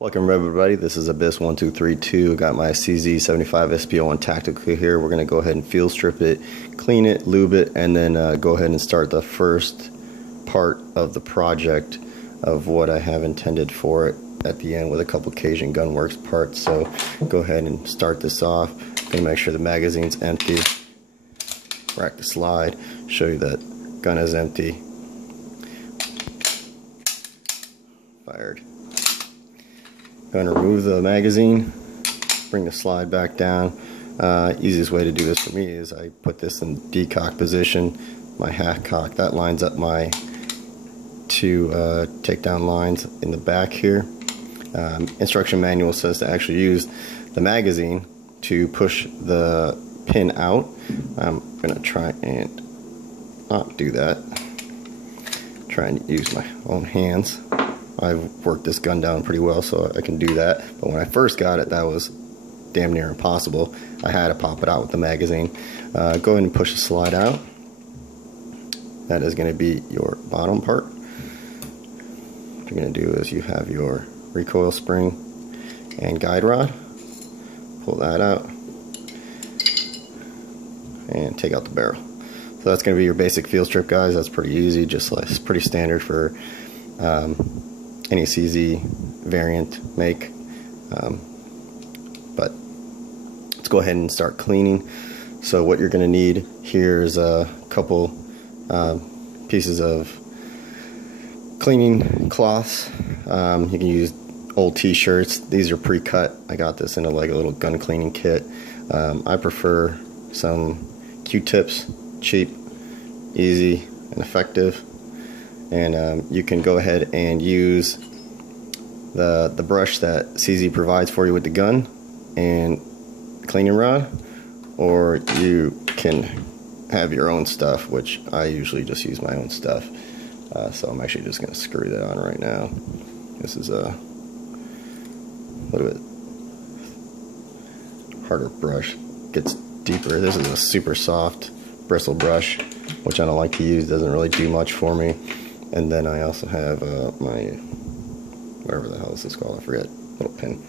Welcome everybody, this is Abyss1232. Got my CZ75 SP01 Tactical here. We're going to go ahead and field strip it, clean it, lube it, and then go ahead and start the first part of the project of what I have intended for it at the end with a couple Cajun Gunworks parts. So go ahead and start this off. Going to make sure the magazine's empty. Rack the slide, show you that gun is empty. Fired. Going to remove the magazine, bring the slide back down. Easiest way to do this for me is I put this in decock position, my half cock. That lines up my two takedown lines in the back here. Instruction manual says to actually use the magazine to push the pin out. I'm going to try and not do that. Try and use my own hands. I've worked this gun down pretty well, so I can do that. But when I first got it, that was damn near impossible. I had to pop it out with the magazine. Go ahead and push the slide out. That is going to be your bottom part. What you're going to do is you have your recoil spring and guide rod. Pull that out and take out the barrel. So that's going to be your basic field strip, guys. That's pretty easy, just like it's pretty standard for any CZ variant make, but let's go ahead and start cleaning. So what you're going to need here is a couple pieces of cleaning cloths. You can use old t-shirts. These are pre-cut. I got this in a little gun cleaning kit. I prefer some Q-tips, cheap, easy, and effective. And you can go ahead and use the brush that CZ provides for you with the gun and cleaning rod, or you can have your own stuff, which I usually just use my own stuff. So I'm actually just going to screw that on right now. This is a little bit harder brush, gets deeper. This is a super soft bristle brush, which I don't like to use, doesn't really do much for me. And then I also have my, whatever the hell this is called, I forget, little pin.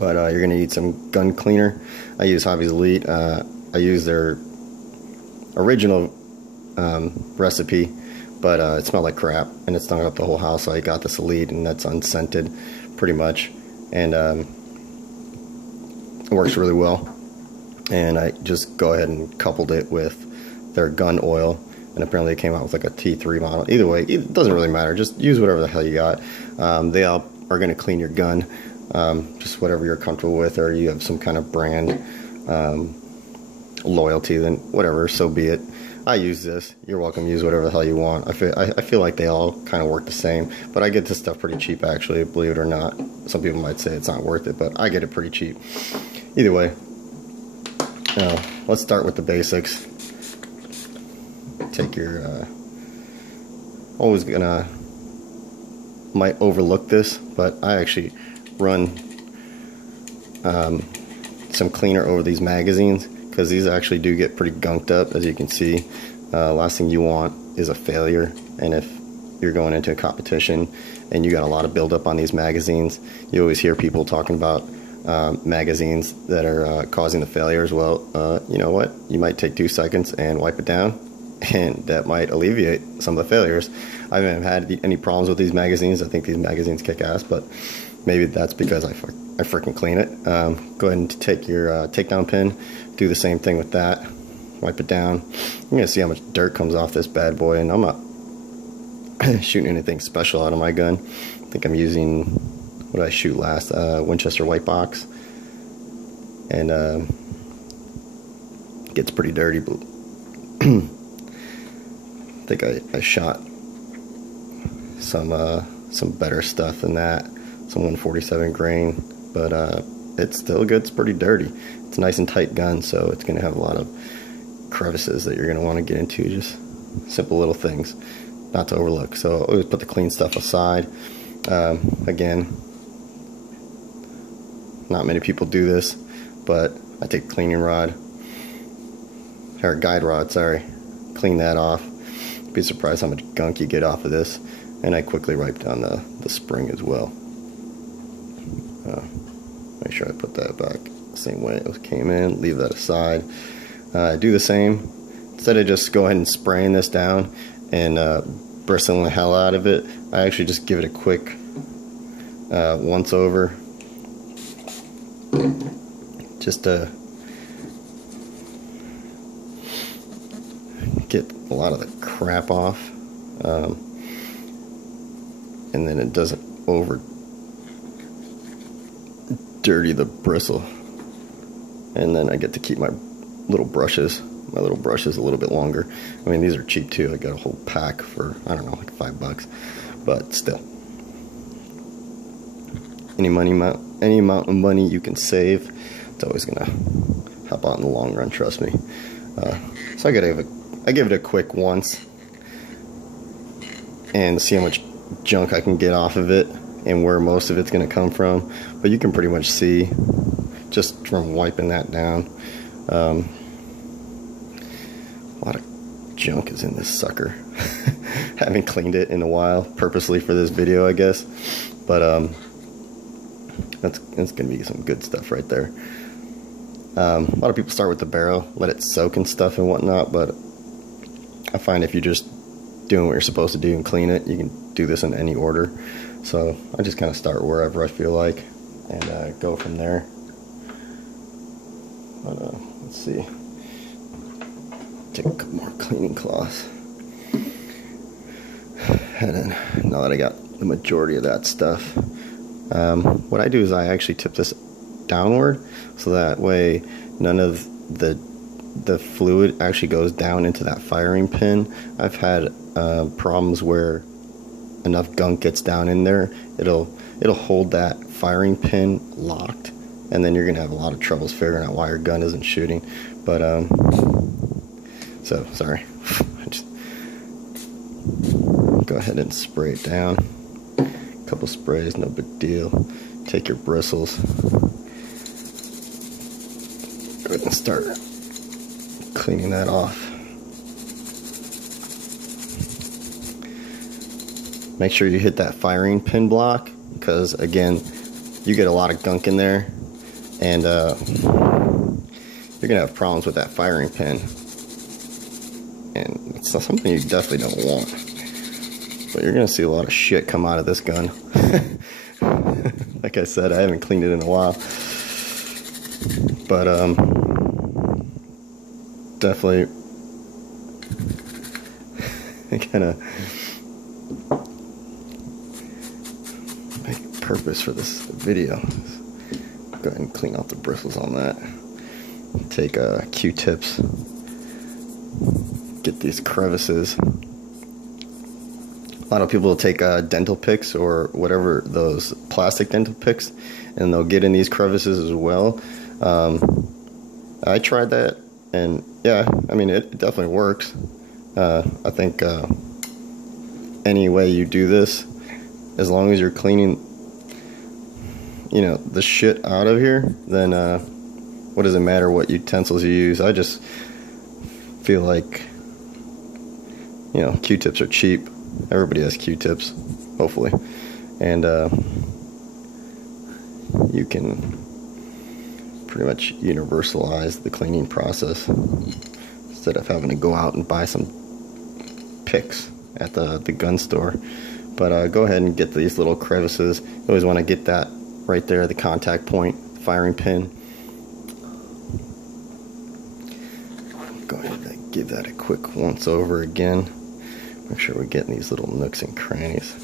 But you're going to need some gun cleaner. I use Hobby's Elite. I use their original recipe, but it smelled like crap and it stunk up the whole house. So I got this Elite, and that's unscented pretty much. And it works really well. And I just go ahead and coupled it with their gun oil. And apparently it came out with like a T3 model. Either way, it doesn't really matter. Just use whatever the hell you got. They all are going to clean your gun. Just whatever you're comfortable with, or you have some kind of brand loyalty, then whatever, so be it. I use this. You're welcome to use whatever the hell you want. I feel like they all kind of work the same. But I get this stuff pretty cheap, actually, believe it or not. Some people might say it's not worth it, but I get it pretty cheap. Either way, let's start with the basics. Take your, always might overlook this, but I actually run some cleaner over these magazines, because these actually do get pretty gunked up, as you can see. Last thing you want is a failure, and if you're going into a competition and you got a lot of buildup on these magazines, you always hear people talking about magazines that are causing the failures. Well, you know what? You might take 2 seconds and wipe it down, and that might alleviate some of the failures. I haven't had any problems with these magazines. I think these magazines kick ass, but maybe that's because I freaking clean it. Go ahead and take your takedown pin, do the same thing with that, wipe it down. You're going to see how much dirt comes off this bad boy, and I'm not shooting anything special out of my gun. I think I'm using, what did I shoot last? Winchester White Box. And it gets pretty dirty, but I think I shot some better stuff than that, some 147 grain, but it still gets pretty dirty. It's a nice and tight gun, so it's going to have a lot of crevices that you're going to want to get into. Just simple little things not to overlook. So always put the clean stuff aside. Again, not many people do this, but I take the cleaning rod, or guide rod, sorry, clean that off. Be surprised how much gunk you get off of this. And I quickly wipe down the spring as well. Make sure I put that back the same way it came in, leave that aside. Do the same. Instead of just go ahead and spraying this down and bristling the hell out of it, I actually just give it a quick once over, just to get a lot of the crap off, and then it doesn't over dirty the bristle. And then I get to keep my little brushes a little bit longer. I mean, these are cheap too. I got a whole pack for, I don't know, like $5, but still, any amount of money you can save, it's always gonna help out in the long run, trust me. So I give it a quick once and see how much junk I can get off of it and where most of it's gonna come from. But you can pretty much see just from wiping that down. A lot of junk is in this sucker. Haven't cleaned it in a while, purposely for this video, I guess. But that's gonna be some good stuff right there. A lot of people start with the barrel, let it soak and stuff and whatnot, but I find if you're just doing what you're supposed to do and clean it, you can do this in any order. So I just kind of start wherever I feel like and go from there. But let's see. Take a couple more cleaning cloths. And then, now that I got the majority of that stuff, what I do is I actually tip this downward, so that way none of the fluid actually goes down into that firing pin. I've had problems where enough gunk gets down in there, it'll hold that firing pin locked, and then you're gonna have a lot of troubles figuring out why your gun isn't shooting. But so sorry. Just go ahead and spray it down. A couple sprays, no big deal. Take your bristles. Go ahead and start cleaning that off. Make sure you hit that firing pin block, because again, you get a lot of gunk in there, and you're gonna have problems with that firing pin, and it's something you definitely don't want. But you're gonna see a lot of shit come out of this gun. Like I said, I haven't cleaned it in a while, but definitely kind of make a purpose for this video. Go ahead and clean off the bristles on that. Take Q-tips, get these crevices. A lot of people will take dental picks or whatever, those plastic dental picks, and they'll get in these crevices as well. I tried that, and yeah, I mean, it definitely works. I think any way you do this, as long as you're cleaning, you know, the shit out of here, then what does it matter what utensils you use? I just feel like, you know, Q-tips are cheap. Everybody has Q-tips, hopefully, and you can pretty much universalize the cleaning process instead of having to go out and buy some picks at the gun store. But go ahead and get these little crevices. You always want to get that right there, the contact point, the firing pin. Go ahead and give that a quick once over again. Make sure we're getting these little nooks and crannies.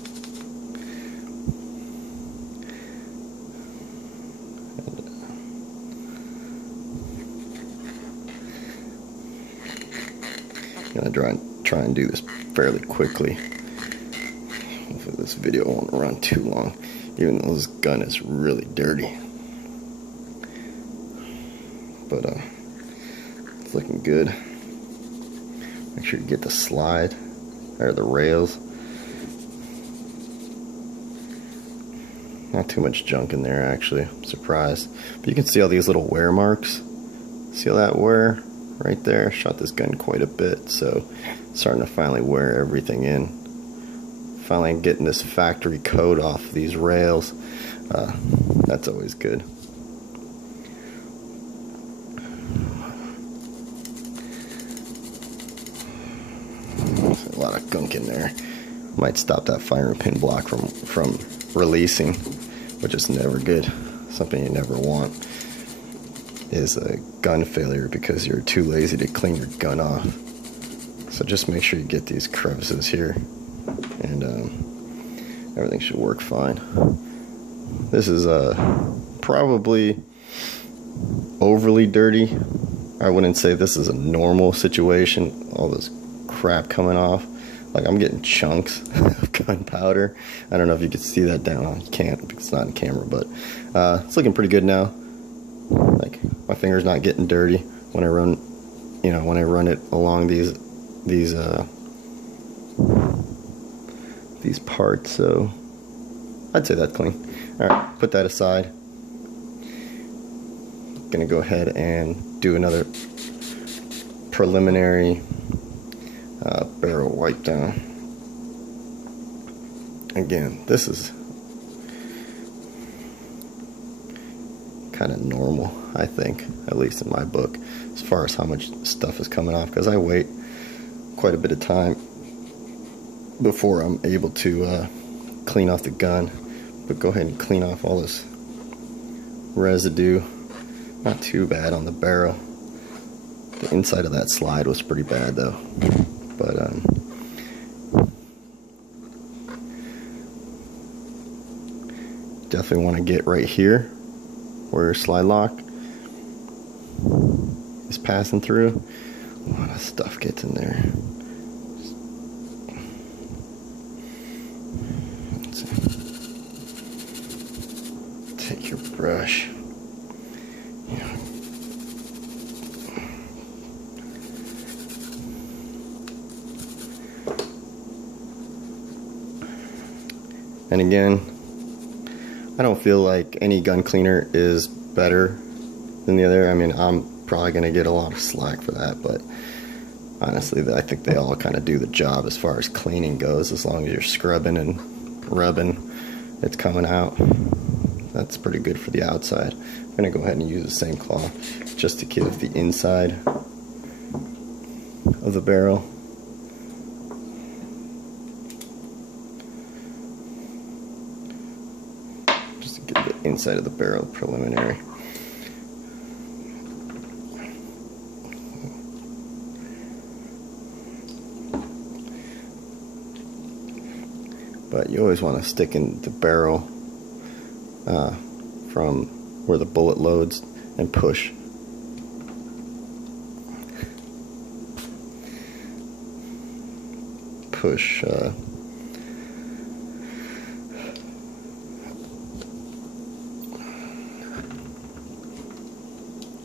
I'm gonna try and do this fairly quickly. Hopefully this video won't run too long, even though this gun is really dirty. But it's looking good. Make sure you get the slide, or the rails. Not too much junk in there, actually. I'm surprised. But you can see all these little wear marks. See all that wear right there? Shot this gun quite a bit, so it's starting to finally wear everything in. Finally getting this factory coat off these rails. That's always good. There's a lot of gunk in there. Might stop that firing pin block from releasing, which is never good. Something you never want is a gun failure because you're too lazy to clean your gun off. So just make sure you get these crevices here, and everything should work fine. This is probably overly dirty. I wouldn't say this is a normal situation. All this crap coming off. Like, I'm getting chunks of gunpowder. I don't know if you can see that down. You can't because it's not in camera, but it's looking pretty good now. Like, my finger's not getting dirty when I run, when I run it along these parts. So I'd say that's clean. All right, put that aside. Gonna go ahead and do another preliminary barrel wipe down. Again, this is kind of normal, I think, at least in my book, as far as how much stuff is coming off, because I wait quite a bit of time before I'm able to clean off the gun. But go ahead and clean off all this residue. Not too bad on the barrel. The inside of that slide was pretty bad though. But definitely want to get right here where your slide lock is passing through. A lot of stuff gets in there. Let's see. Take your brush. And again, I don't feel like any gun cleaner is better than the other. I mean, I'm probably going to get a lot of slack for that, but honestly, I think they all kind of do the job as far as cleaning goes. As long as you're scrubbing and rubbing, it's coming out. That's pretty good for the outside. I'm going to go ahead and use the same cloth just to give the inside of the barrel. Inside of the barrel preliminary. But you always want to stick in the barrel from where the bullet loads and push.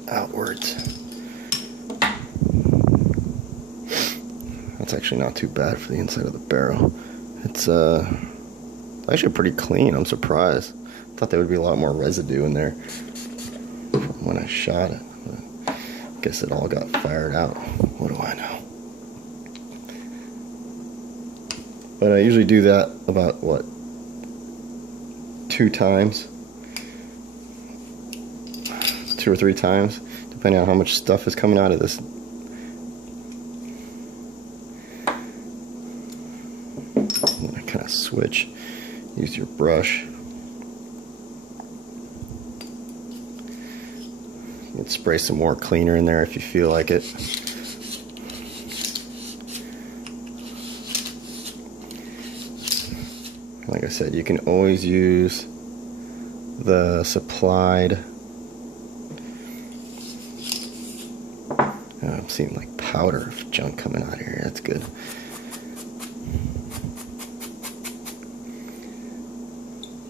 Outwards. That's actually not too bad for the inside of the barrel. It's actually pretty clean. I'm surprised. I thought there would be a lot more residue in there when I shot it. But I guess it all got fired out. What do I know? But I usually do that about, what, 2 times? 2 or 3 times, depending on how much stuff is coming out of this. And I kind of switch. Use your brush. You can spray some more cleaner in there if you feel like it. Like I said, you can always use the supplied. I'm seeing like powder of junk coming out of here. That's good.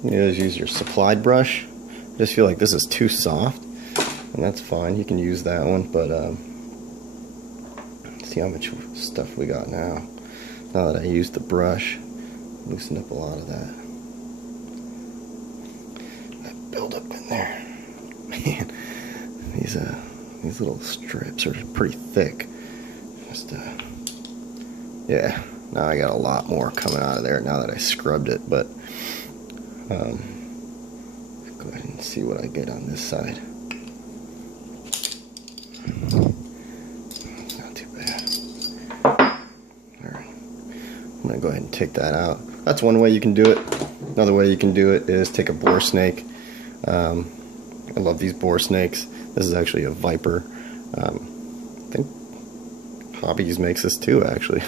You just use your supplied brush. I just feel like this is too soft, and that's fine. You can use that one, but see how much stuff we got now. Now that I used the brush, loosened up a lot of that. That buildup in there, man. These little strips are pretty thick. Just yeah. Now I got a lot more coming out of there now that I scrubbed it, but go go ahead and see what I get on this side. It's not too bad. Alright, I'm going to go ahead and take that out. That's one way you can do it. Another way you can do it is take a bore snake. I love these bore snakes. This is actually a Viper. I think Hobbies makes this too, actually.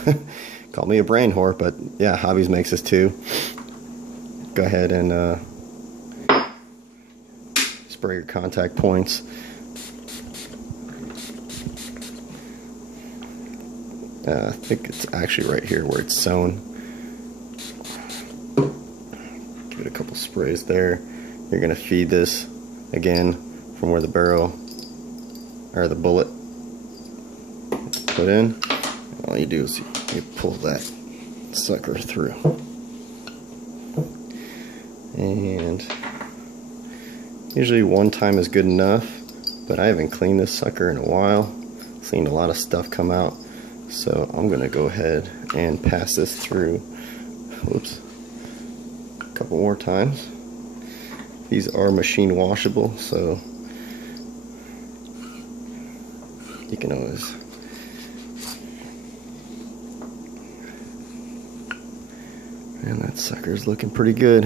Call me a brain whore, but yeah, Hobbies makes this too. Go ahead and spray your contact points. I think it's actually right here where it's sewn. Give it a couple sprays there. You're going to feed this again from where the barrel or the bullet is put in. All you do is you pull that sucker through. And usually one time is good enough, but I haven't cleaned this sucker in a while. Seen a lot of stuff come out, so I'm going to go ahead and pass this through. Whoops. A couple more times. These are machine washable, so you can always and that sucker's looking pretty good.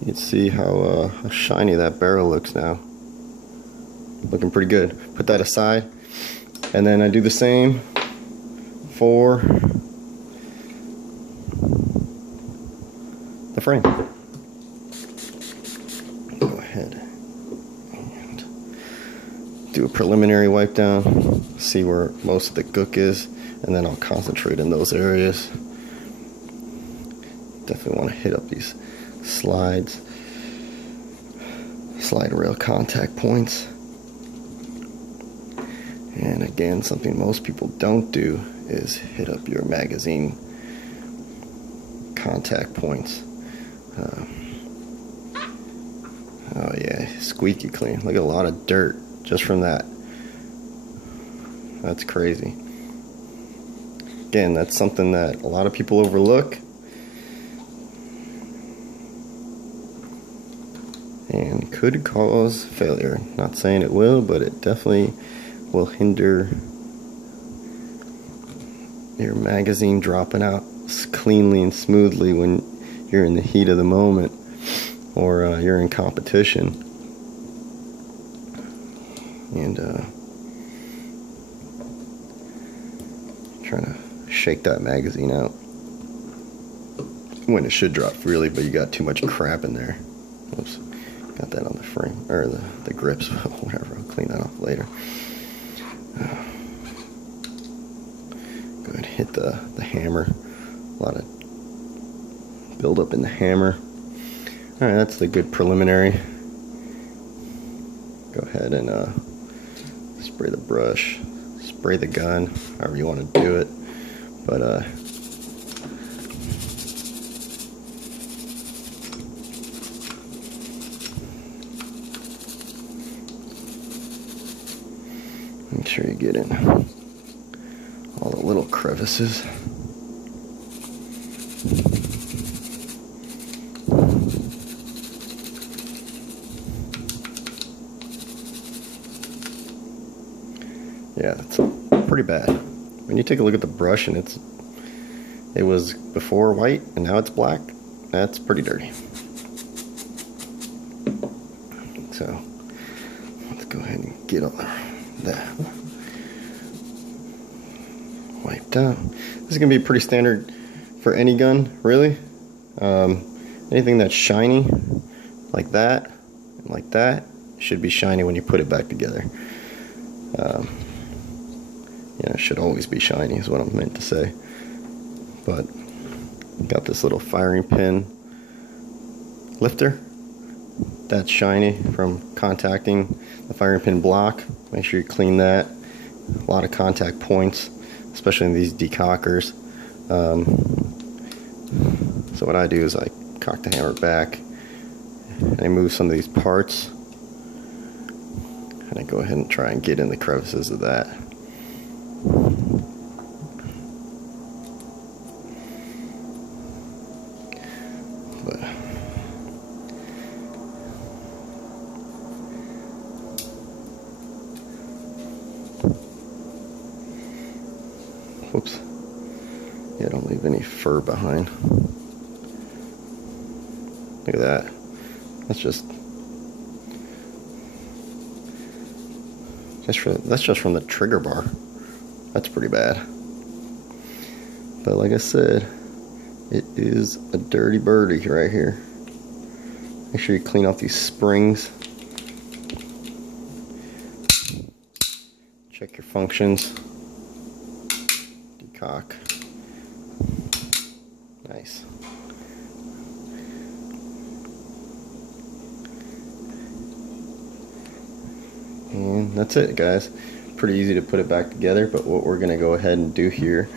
You can see how shiny that barrel looks now. Looking pretty good. Put that aside, and then I do the same for the frame. Do a preliminary wipe down, see where most of the gook is, and then I'll concentrate in those areas. Definitely want to hit up these slide rail contact points. And again, something most people don't do is hit up your magazine contact points. Oh yeah, squeaky clean. Look at a lot of dirt just from that. That's crazy. Again, that's something that a lot of people overlook and could cause failure. Not saying it will, but it definitely will hinder your magazine dropping out cleanly and smoothly when you're in the heat of the moment or you're in competition. And trying to shake that magazine out when it should drop freely, but you got too much crap in there. Oops, got that on the frame or the grips. Whatever, I'll clean that off later. Go ahead and hit the hammer. A lot of build up in the hammer. All right, that's the good preliminary. Go ahead and spray the brush, spray the gun, however you want to do it. But make sure you get in all the little crevices. Yeah, that's pretty bad. When you take a look at the brush and it was before white and now it's black, that's pretty dirty. So let's go ahead and get all that wiped out. This is going to be pretty standard for any gun, really. Anything that's shiny like that and like that should be shiny when you put it back together. You know, it should always be shiny is what I'm meant to say. But got this little firing pin lifter that's shiny from contacting the firing pin block. Make sure you clean that. A lot of contact points, especially in these decockers. So what I do is I cock the hammer back and I move some of these parts and I go ahead and try and get in the crevices of that. But leave any fur behind. Look at that. That's just from the trigger bar. That's pretty bad. But like I said, it is a dirty birdie right here. Make sure you clean off these springs. Check your functions. Decock. Nice. And that's it, guys. Pretty easy to put it back together, but what we're gonna go ahead and do here,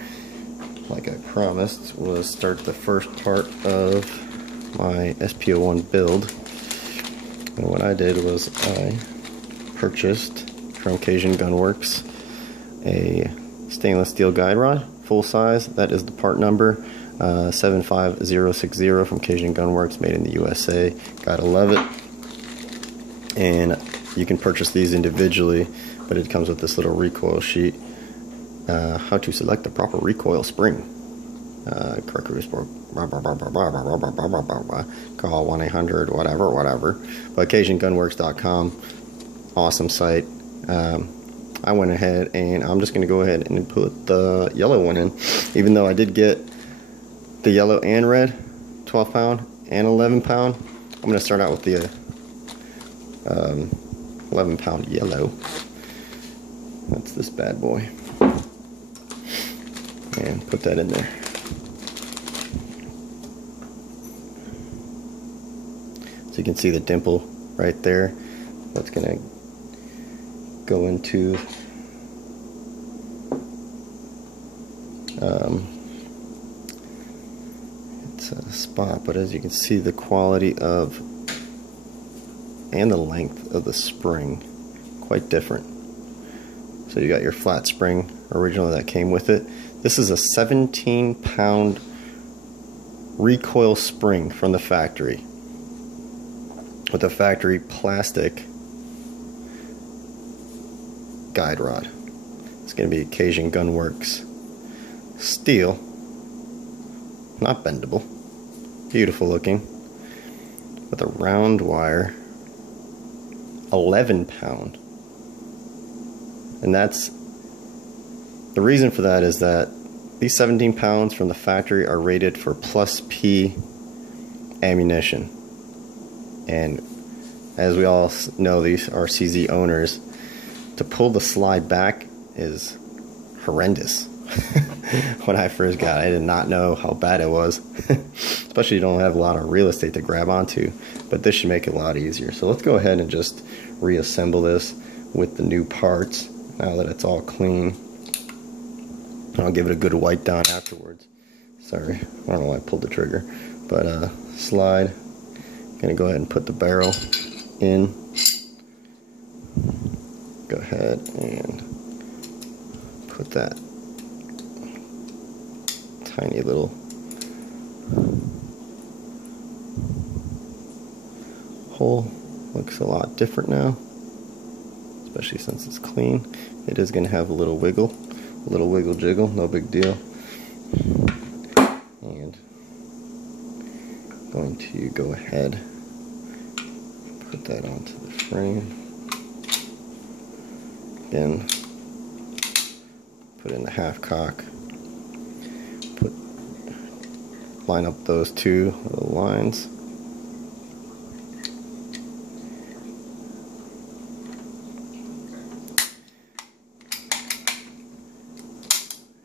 like I promised, was start the first part of my SP01 build. And what I did was I purchased from Cajun Gunworks a stainless steel guide rod, full size. That is the part number 75060 from Cajun Gunworks, made in the USA. Gotta love it. And you can purchase these individually, but it comes with this little recoil sheet. How to select the proper recoil spring. Call 1-800 whatever. But CajunGunworks.com, awesome site. I went ahead and I'm just going to go ahead and put the yellow one in, even though I did get the yellow and red 12 pound and 11 pound. I'm going to start out with the 11 pound yellow. That's this bad boy, and put that in there. So you can see the dimple right there. That's gonna go into it's a spot, but as you can see, the quality of and the length of the spring quite different. So you got your flat spring originally that came with it. This is a 17 pound recoil spring from the factory with a factory plastic guide rod. It's going to be Cajun Gunworks steel, not bendable, beautiful looking, with a round wire, 11 pound. And that's the reason for that, is that these 17 pounds from the factory are rated for plus P ammunition. And as we all know, these are CZ owners. To pull the slide back is horrendous. When I first got it, I did not know how bad it was. Especially you don't have a lot of real estate to grab onto. But this should make it a lot easier. So let's go ahead and just reassemble this with the new parts. Now that it's all clean, I'll give it a good wipe down afterwards. Sorry, I don't know why I pulled the trigger. But slide, gonna go ahead and put the barrel in. Go ahead and put that tiny little hole. Looks a lot different now, especially since it's clean. It is going to have a little wiggle jiggle, no big deal. And going to go ahead, put that onto the frame. Again, put in the half cock. Line up those two little lines.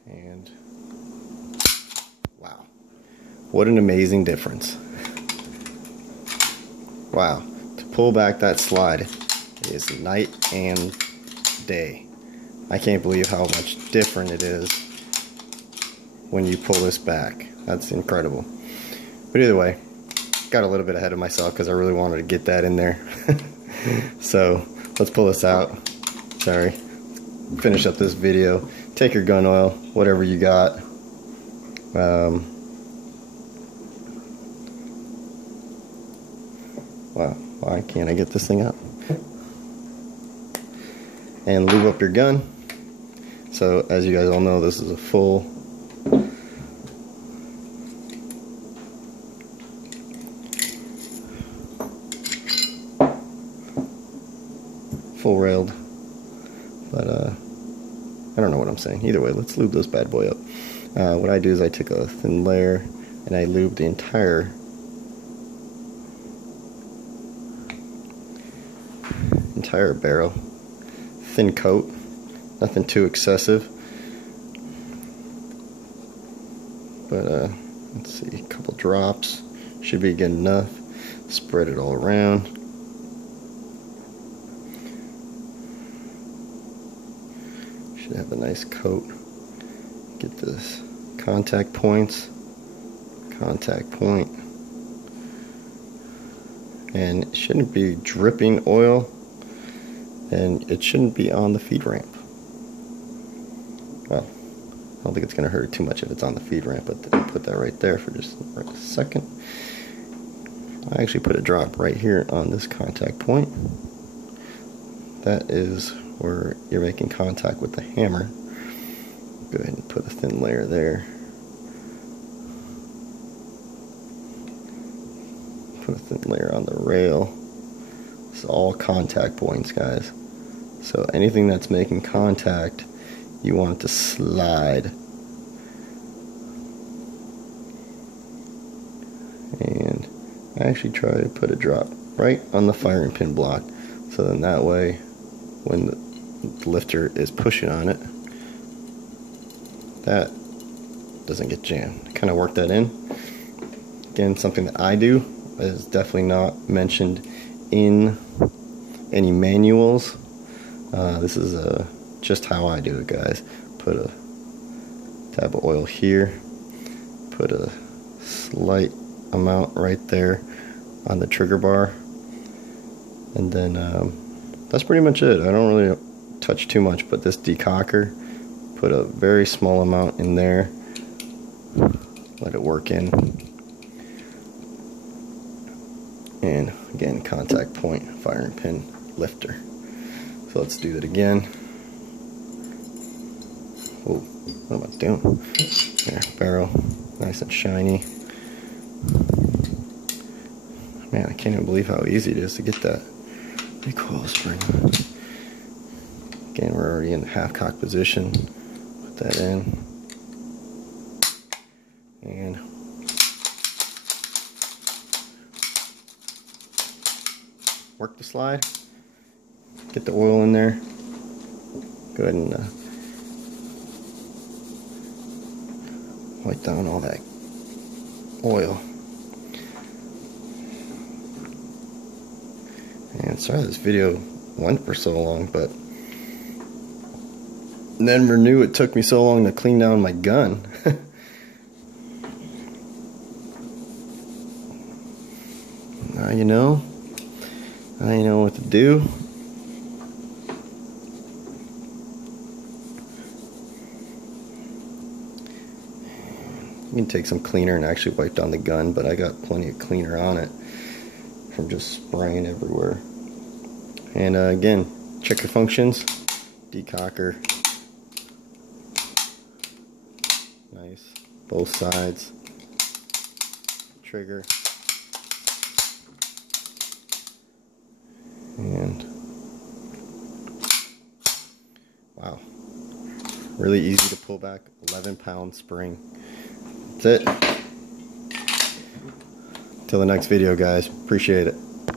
And wow, what an amazing difference. Wow, to pull back that slide is night and day. I can't believe how much different it is when you pull this back. That's incredible. But either way, got a little bit ahead of myself because I really wanted to get that in there. So let's pull this out. Sorry. Finish up this video. Take your gun oil, whatever you got. Wow, why can't I get this thing up? And lube up your gun. So as you guys all know, this is a full full railed, but I don't know what I'm saying. Either way, let's lube this bad boy up. What I do is I took a thin layer and I lube the entire barrel. Thin coat, nothing too excessive. But let's see, a couple drops should be good enough. Spread it all around. Should have a nice coat. Get this contact points, contact point, and it shouldn't be dripping oil, and it shouldn't be on the feed ramp. Well, I don't think it's going to hurt too much if it's on the feed ramp, but put that right there for just a second. I actually put a drop right here on this contact point. That is where you're making contact with the hammer. Go ahead and put a thin layer there. Put a thin layer on the rail. It's all contact points, guys. So anything that's making contact, you want it to slide. And I actually try to put a drop right on the firing pin block, so then that way when the lifter is pushing on it, that doesn't get jammed. Kind of work that in. Again, something that I do is definitely not mentioned in any manuals. This is just how I do it, guys. Put a dab of oil here, put a slight amount right there on the trigger bar, and then that's pretty much it. I don't really touch too much, but this decocker, put a very small amount in there, let it work in, and again, contact point, firing pin, lifter. So let's do that again. Oh, what am I doing? There, barrel, nice and shiny. Man, I can't even believe how easy it is to get that recoil spring. Again, we're already in the half cock position. Put that in. And work the slide. Get the oil in there. Go ahead and wipe down all that oil. And sorry this video went for so long, but never knew it took me so long to clean down my gun. Now you know. Now you know what to do. You can take some cleaner and actually wipe down the gun, but I got plenty of cleaner on it from just spraying everywhere. And again, check your functions. Decocker. Nice. Both sides. Trigger. And wow. Really easy to pull back. 11-pound spring. That's it. Till the next video, guys. Appreciate it.